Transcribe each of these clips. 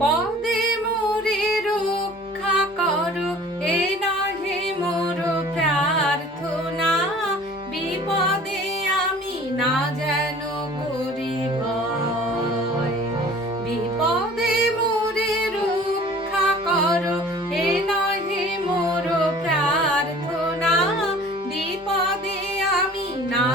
পদে মোরে রক্ষা করো, এ নহে মোর প্রার্থনা। বিপদে আমি না যেন করিব বিপদে মোরে রক্ষা করো, এ নহে মোর প্রার্থনা। বিপদে আমি না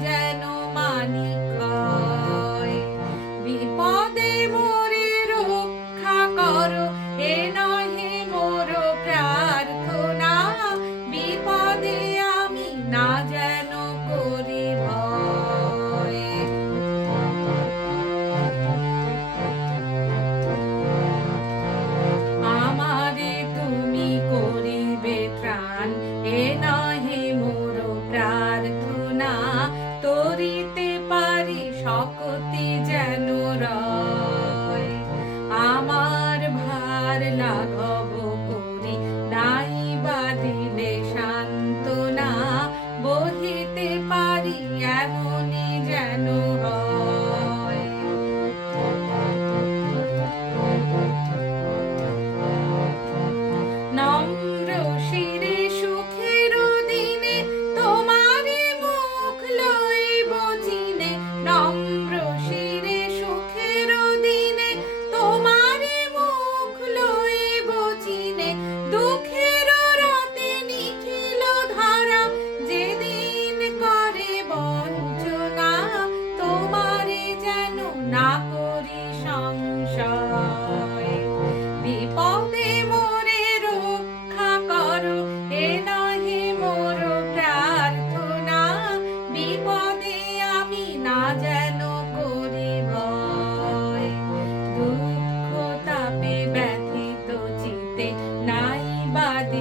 যেন মানিক জগতি যে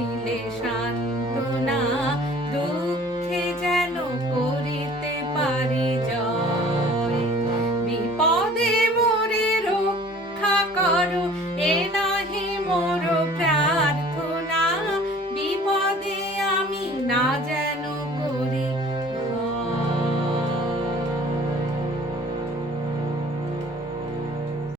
হইলে